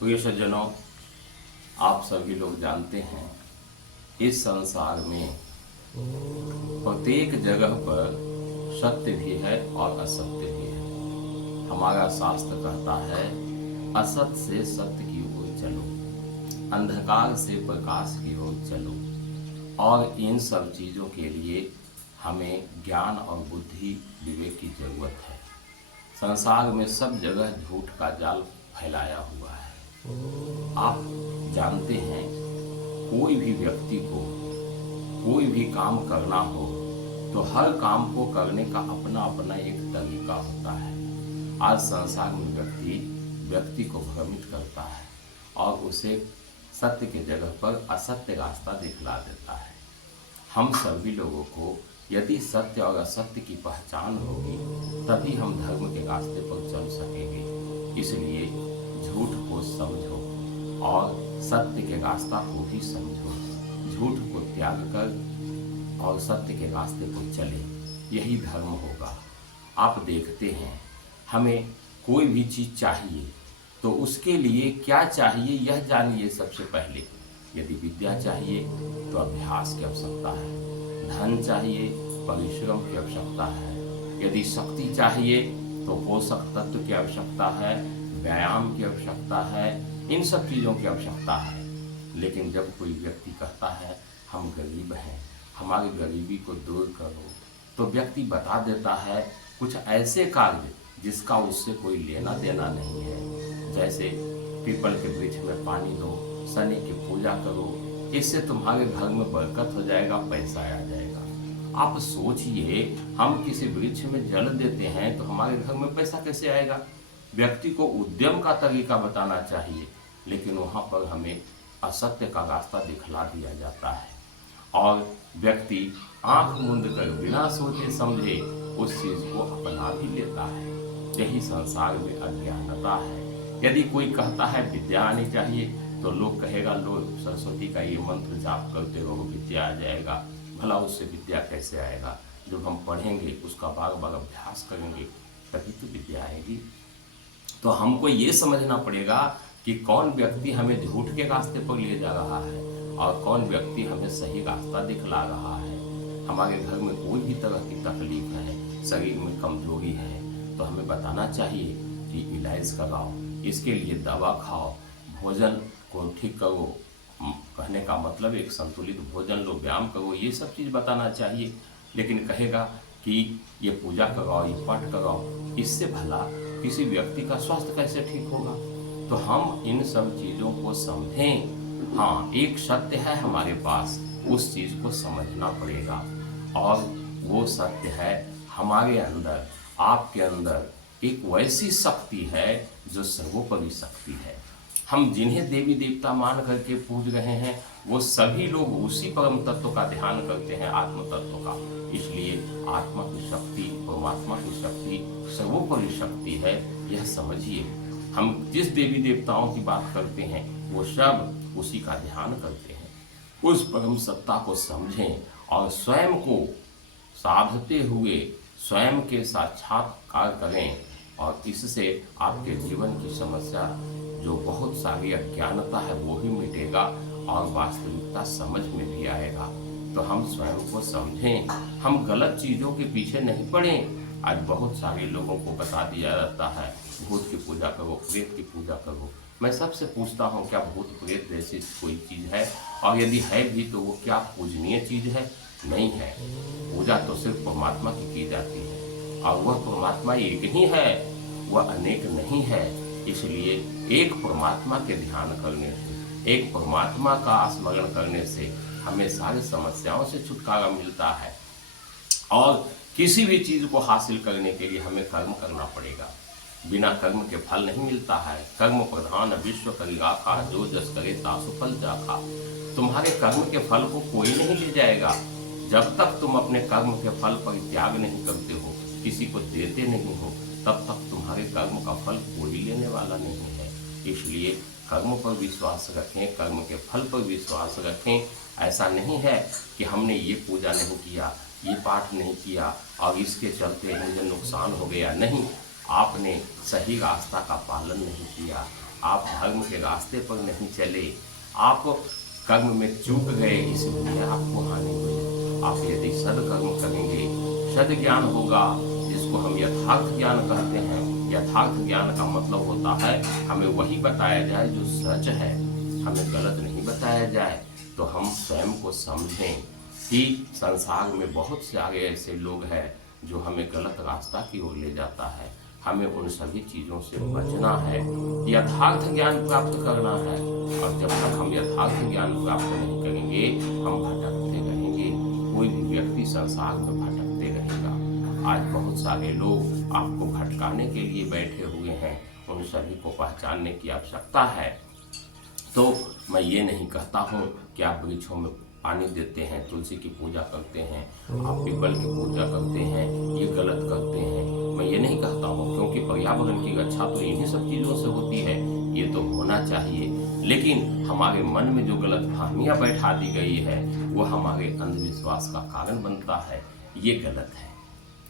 प्रिय सज्जनों, आप सभी लोग जानते हैं इस संसार में प्रत्येक जगह पर सत्य भी है और असत्य भी है। हमारा शास्त्र कहता है असत से सत्य की ओर चलो, अंधकार से प्रकाश की ओर चलो। और इन सब चीज़ों के लिए हमें ज्ञान और बुद्धि विवेक की जरूरत है। संसार में सब जगह झूठ का जाल फैलाया हुआ है। आप जानते हैं कोई भी व्यक्ति को कोई भी काम करना हो तो हर काम को करने का अपना अपना एक तरीका होता है। आज संसार में व्यक्ति को भ्रमित करता है और उसे सत्य के जगह पर असत्य रास्ता दिखला देता है। हम सभी लोगों को यदि सत्य और असत्य की पहचान होगी तभी हम धर्म के रास्ते पर चल सकेंगे। इसलिए झूठ को समझो और सत्य के रास्ता को भी समझो। झूठ को त्याग कर और सत्य के रास्ते पर चले, यही धर्म होगा। आप देखते हैं हमें कोई भी चीज़ चाहिए तो उसके लिए क्या चाहिए यह जानिए सबसे पहले। यदि विद्या चाहिए तो अभ्यास की आवश्यकता है, धन चाहिए परिश्रम की आवश्यकता है, यदि शक्ति चाहिए तो पोषक तत्व की आवश्यकता है, व्यायाम की आवश्यकता है, इन सब चीज़ों की आवश्यकता है। लेकिन जब कोई व्यक्ति कहता है हम गरीब हैं, हमारी गरीबी को दूर करो, तो व्यक्ति बता देता है कुछ ऐसे कार्य जिसका उससे कोई लेना देना नहीं है। जैसे पीपल के वृक्ष में पानी दो, शनि की पूजा करो, इससे तुम्हारे घर में बरकत हो जाएगा, पैसा आ जाएगा। आप सोचिए, हम किसी वृक्ष में जल देते हैं तो हमारे घर में पैसा कैसे आएगा। व्यक्ति को उद्यम का तरीका बताना चाहिए, लेकिन वहाँ पर हमें असत्य का रास्ता दिखला दिया जाता है और व्यक्ति आंख मूंद कर बिना सोचे समझे उस चीज को अपना भी लेता है। यही संसार में अज्ञानता है। यदि कोई कहता है विद्या आनी चाहिए तो लोग कहेगा लो सरस्वती का ये मंत्र जाप करते रहो, विद्या आ जाएगा। भला उससे विद्या कैसे आएगा? जब हम पढ़ेंगे, उसका बार बार अभ्यास करेंगे, तभी तो विद्या आएगी। तो हमको ये समझना पड़ेगा कि कौन व्यक्ति हमें झूठ के रास्ते पर ले जा रहा है और कौन व्यक्ति हमें सही रास्ता दिखला रहा है। हमारे घर में कोई भी तरह की तकलीफ है, शरीर में कमजोरी है, तो हमें बताना चाहिए कि इलाज कराओ, इसके लिए दवा खाओ, भोजन को ठीक करो, कहने का मतलब एक संतुलित भोजन लो, व्यायाम करो, ये सब चीज़ बताना चाहिए। लेकिन कहेगा कि ये पूजा कराओ, ये पाठ कराओ, इससे भला किसी व्यक्ति का स्वास्थ्य कैसे ठीक होगा? तो हम इन सब चीज़ों को समझें। हाँ, एक सत्य है हमारे पास, उस चीज़ को समझना पड़ेगा और वो सत्य है हमारे अंदर, आपके अंदर एक वैसी शक्ति है जो सर्वोपरि शक्ति है। हम जिन्हें देवी देवता मान करके पूज रहे हैं वो सभी लोग उसी परम तत्व का ध्यान करते हैं, आत्म तत्व का। इसलिए आत्मा की शक्ति, परमात्मा की शक्ति सर्वोपरि शक्ति है, यह समझिए। हम जिस देवी देवताओं की बात करते हैं वो सब उसी का ध्यान करते हैं। उस परम सत्ता को समझें और स्वयं को साधते हुए स्वयं के साक्षात्कार करें और इससे आपके जीवन की समस्या जो बहुत सारी अज्ञानता है वो भी मिटेगा और वास्तविकता समझ में भी आएगा। तो हम स्वयं को समझें, हम गलत चीज़ों के पीछे नहीं पड़ें। आज बहुत सारे लोगों को बता दिया जाता है भूत की पूजा करो, प्रेत की पूजा करो। मैं सबसे पूछता हूँ क्या भूत प्रेत जैसी कोई चीज़ है? और यदि है भी तो वो क्या पूजनीय चीज़ है? नहीं है। पूजा तो सिर्फ परमात्मा की जाती है और वह परमात्मा एक ही है, वह अनेक नहीं है। इसलिए एक परमात्मा के ध्यान करने से, एक परमात्मा का स्मरण करने से हमें सारी समस्याओं से छुटकारा मिलता है। और किसी भी चीज़ को हासिल करने के लिए हमें कर्म करना पड़ेगा। बिना कर्म के फल नहीं मिलता है। कर्म प्रधान विश्व करिगाखा, जो जस करे तासु फल जाखा। तुम्हारे कर्म के फल को कोई नहीं ले जाएगा। जब तक तुम अपने कर्म के फल पर त्याग नहीं करते हो, किसी को देते नहीं हो, तब तक तुम्हारे कर्म का फल कोई लेने वाला नहीं है। इसलिए कर्म पर विश्वास रखें, कर्म के फल पर विश्वास रखें। ऐसा नहीं है कि हमने ये पूजा नहीं किया, ये पाठ नहीं किया और इसके चलते मुझे नुकसान हो गया। नहीं, आपने सही रास्ता का पालन नहीं किया, आप धर्म के रास्ते पर नहीं चले, आप कर्म में चूक गए, इसलिए आपको हानि हुई। आप यदि सदकर्म करेंगे, सद ज्ञान होगा, जिसको हम यथार्थ ज्ञान कहते हैं। यथार्थ ज्ञान का मतलब होता है हमें वही बताया जाए जो सच है, हमें गलत नहीं बताया जाए। तो हम स्वयं को समझें कि संसार में बहुत सारे ऐसे लोग हैं जो हमें गलत रास्ता की ओर ले जाता है। हमें उन सभी चीज़ों से बचना है, यथार्थ ज्ञान प्राप्त करना है। और जब तक हम यथार्थ ज्ञान प्राप्त नहीं करेंगे, हम भटकते रहेंगे। कोई भी व्यक्ति संसार में भटकते रहेगा। आज बहुत सारे लोग आपको भटकाने के लिए बैठे हुए हैं, उन सभी को पहचानने की आवश्यकता है। तो मैं ये नहीं कहता हूँ कि आप वृक्षों में पानी देते हैं, तुलसी की पूजा करते हैं, आप पीपल की पूजा करते हैं, ये गलत करते हैं। मैं ये नहीं कहता हूँ, क्योंकि पर्यावरण की रक्षा तो इन्हीं सब चीज़ों से होती है, ये तो होना चाहिए। लेकिन हमारे मन में जो गलत फहमियाँ बैठा दी गई है, वो हमारे अंधविश्वास का कारण बनता है। ये गलत है।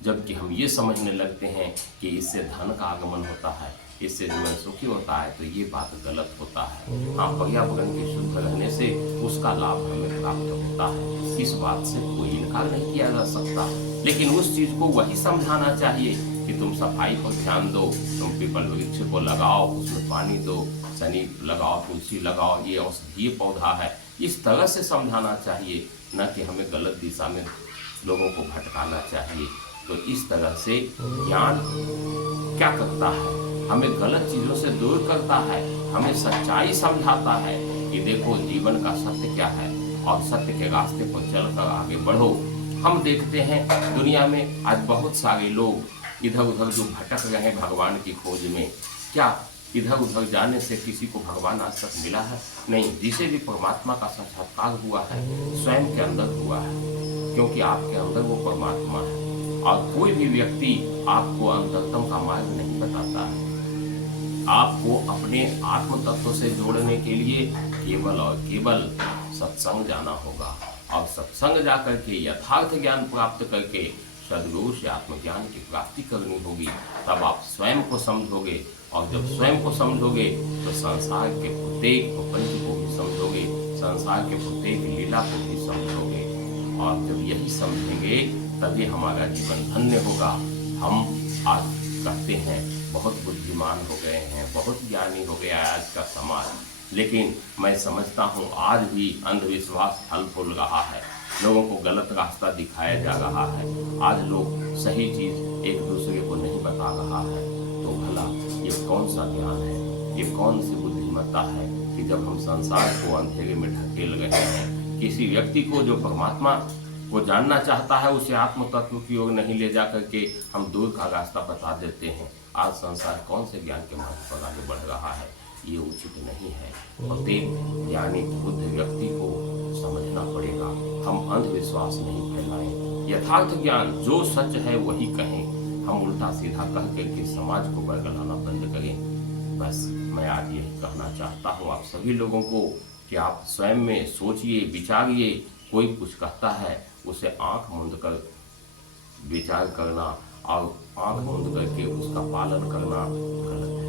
जबकि हम ये समझने लगते हैं कि इससे धन का आगमन होता है, इससे जीवन सुखी होता है, तो ये बात गलत होता है। हाँ, पर्यावरण के शुद्ध रहने से उसका लाभ हमें प्राप्त होता है, इस बात से कोई इनकार नहीं किया जा सकता। लेकिन उस चीज़ को वही समझाना चाहिए कि तुम सफाई पर ध्यान दो, तुम पीपल वृक्ष को लगाओ, उसमें पानी दो, शनि लगाओ, तुलसी लगाओ, ये औषधीय पौधा है। इस तरह से समझाना चाहिए, न कि हमें गलत दिशा में लोगों को भटकाना चाहिए। तो इस तरह से ज्ञान क्या करता है, हमें गलत चीज़ों से दूर करता है, हमें सच्चाई समझाता है कि देखो जीवन का सत्य क्या है, और सत्य के रास्ते पर चलकर आगे बढ़ो। हम देखते हैं दुनिया में आज बहुत सारे लोग इधर उधर जो भटक रहे हैं भगवान की खोज में। क्या इधर उधर जाने से किसी को भगवान आज तक मिला है? नहीं। जिसे भी परमात्मा का साक्षात्कार हुआ है, स्वयं के अंदर हुआ है, क्योंकि आपके अंदर वो परमात्मा है। और कोई भी व्यक्ति आपको अंतरतम का मार्ग नहीं बताता है। आपको अपने आत्म तत्व से जोड़ने के लिए केवल और केवल सत्संग जाना होगा, और सत्संग जाकर के यथार्थ ज्ञान प्राप्त करके सद्गुरु से आत्मज्ञान की प्राप्ति करनी होगी। तब आप स्वयं को समझोगे, और जब स्वयं को समझोगे तो संसार के प्रत्येक प्रपंच को भी समझोगे, संसार के प्रत्येक लीला को भी समझोगे। और जब यही समझेंगे तभी हमारा जीवन धन्य होगा। हम आज कहते हैं बहुत बुद्धिमान हो गए हैं, बहुत ज्ञानी हो गया है आज का समाज, लेकिन मैं समझता हूँ आज भी अंधविश्वास फल फूल रहा है, लोगों को गलत रास्ता दिखाया जा रहा है। आज लोग सही चीज़ एक दूसरे को नहीं बता रहा है। तो भला ये कौन सा ज्ञान है, ये कौन सी बुद्धिमत्ता है कि जब हम संसार को अंधेरे में ढकेल रहे हैं। किसी व्यक्ति को जो परमात्मा वो जानना चाहता है, उसे आत्म तत्व की ओर नहीं ले जा करके हम दूर का रास्ता बता देते हैं। आज संसार कौन से ज्ञान के मार्ग पर आगे बढ़ रहा है, ये उचित नहीं है। प्रत्येक ज्ञानी बुद्ध व्यक्ति को समझना पड़ेगा। हम अंधविश्वास नहीं फैलाएं, यथार्थ ज्ञान जो सच है वही कहें। हम उल्टा सीधा कह करके समाज को बरगलाना बंद करें। बस मैं आज यही कहना चाहता हूँ आप सभी लोगों को कि आप स्वयं में सोचिए, विचारिए। कोई कुछ कहता है उसे आंख मूंद कर विचार करना और आंख मूंद करके उसका पालन करना गलत है।